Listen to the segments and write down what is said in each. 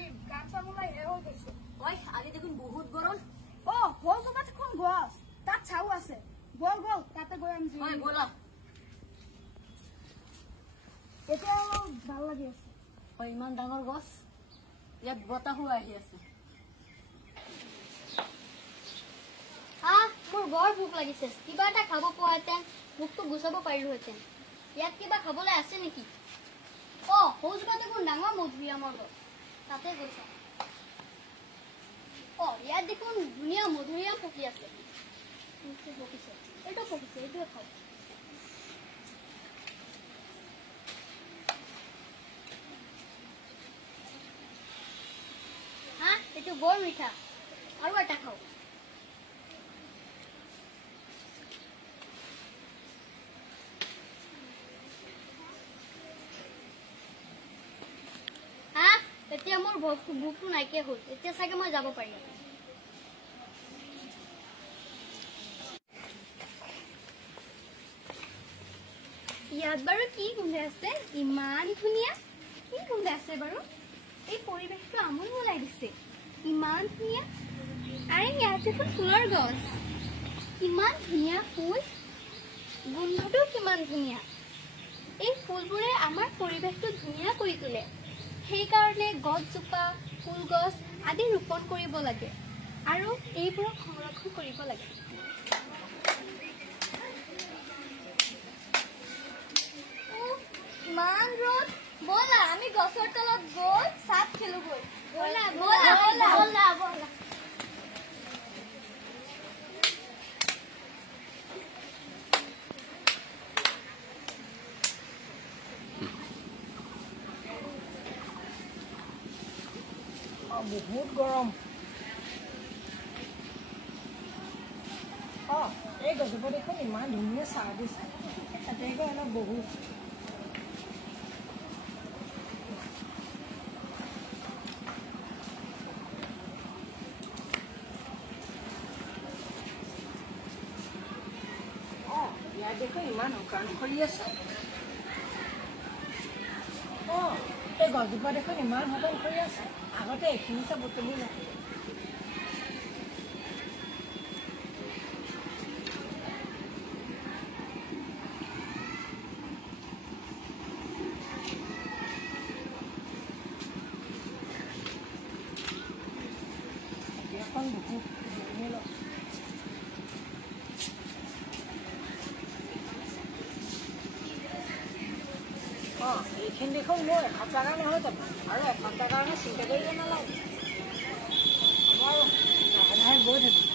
কৰিম কাম চাম ওলাই হে হৈ গৈছে ঐ আজি দেখোন বহুত গৰম গছজোপাত কোন গছ তাত চাউ আছে বল বল তাতে গৈ আমি ঐ বলা এতিয়া ভাল লাগি আছে ঐ ইমান ডাঙৰ গছ ইয়াত বতাহো আহি আছে মোৰ বৰ ভোক লাগিছে কিবা এটা খাব পোৱাহেঁতেন ভোকটো গুচাব পাৰিলোহেঁতেন ইয়াত কিবা খাবলৈ আছে নেকি সৌজোপা দেখোন ডাঙৰ মধুৰিআমৰ গছ তাতে গৈছা ইয়াত দেখোন ধুনীয়া মধুৰিআম পকি আছে পকিছে এইটোৱে খাওঁ এইটো বৰ মিঠা আৰু এটা খাওঁ এতিয়া মোৰ ভোকটো নাইকিয়া হ'ল এতিয়া চাগে মই যাব পাৰিম ইয়াত বাৰু কি গোন্ধ আছে ইমান ধুনীয়া কি গোন্ধ আছে বাৰু এই পৰিৱেশটো আমোল ওলাই দিছে ইমান ধুনীয়া আৰে ইয়াত দেখোন ফুলৰ গছ ইমান ধুনীয়া ফুল গোন্ধটো কিমান ধুনীয়া এই ফুলবোৰে আমাৰ পৰিৱেশটো ধুনীয়া কৰি তোলে সেইকাৰণে গছজোপা ফুল গছ আদি ৰোপণ কৰিব লাগে আৰু এইবোৰক সংৰক্ষণ কৰিব লাগে ইমান ৰ'দ ব'লা আমি গছৰ তলত গৈ চাপ খেলোগৈ ব'লা ব'লা ব'লা ব'লা ব'লা বহুত গৰম এই গছজোপা দেখোন ইমান ধুনীয়া চাহ দিছে তাতে গৈ অলপ বহুত ইয়াত দেখোন ইমান শুকান কৰি আছে এই গছজোপা দেখোন ইমান শুকান কৰি আছে আগতে এইখিনিতে বুটলি নাই এখন বহুত এইখিনি দেখোন মোৰ এসপ্তাহ কাৰণে হৈ যাব আৰু এসপ্তাহ কাৰণে চিন্তা কৰিব নালাগে হ'ব আৰু লাহে লাহে গৈ থাকিম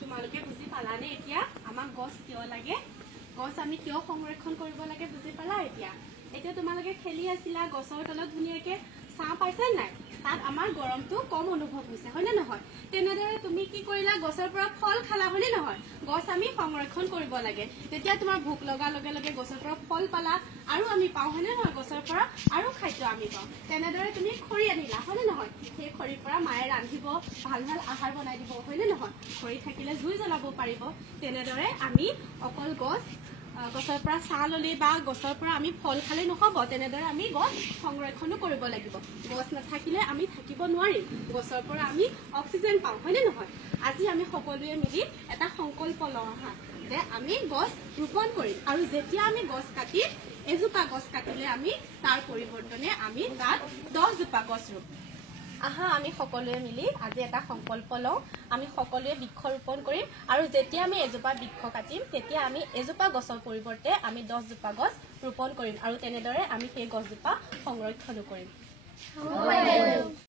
তোমালোকে বুজি পালানে এতিয়া আমাক গছ কিয় লাগে গছ আমি কিয় সংৰক্ষণ কৰিব লাগে বুজি পালা এতিয়া তোমালোকে খেলি আছিলা গছৰ তলত ধুনীয়াকে ছাঁ পাইছা নাই তাত আমাৰ গৰমটো কম অনুভৱ হৈছে হয়নে নহয় তেনেদৰে তুমি কি কৰিলা গছৰ পৰা ফল খালা হয়নে নহয় গছ আমি সংৰক্ষণ কৰিব লাগে তেতিয়া তোমাৰ ভোক লগাৰ লগে লগে গছৰ পৰা ফল পালা আৰু আমি পাওঁ হয়নে নহয় গছৰ পৰা আৰু খাদ্য আমি পাওঁ তেনেদৰে তুমি খৰি আনিলা হয়নে নহয় সেই খৰিৰ পৰা মায়ে ৰান্ধিব ভাল ভাল আহাৰ বনাই দিব হয়নে নহয় খৰি থাকিলে জুই জ্বলাব পাৰিব তেনেদৰে আমি অকল গছৰ পৰা ছাঁ ললে বা গছৰ পৰা আমি ফল খালে নহ'ব তেনেদৰে আমি গছ সংৰক্ষণো কৰিব লাগিব গছ নাথাকিলে আমি থাকিব নোৱাৰিম গছৰ পৰা আমি অক্সিজেন পাওঁ হয়নে নহয় আজি আমি সকলোৱে মিলি এটা সংকল্প লওঁ যে আমি গছ ৰোপণ কৰিম আৰু যেতিয়া আমি গছ কাটিম এজোপা গছ কাটিলে আমি তাৰ পৰিৱৰ্তনে আমি তাত 10 জোপা গছ ৰুম আমি সকলোৱে মিলি আজি এটা সংকল্প লওঁ আমি সকলোৱে বৃক্ষ ৰোপণ কৰিম আৰু যেতিয়া আমি এজোপা বৃক্ষ কাটিম তেতিয়া আমি এজোপা গছৰ পৰিৱৰ্তে আমি 10 জোপা গছ ৰোপণ কৰিম আৰু তেনেদৰে আমি সেই গছজোপা সংৰক্ষণো কৰিম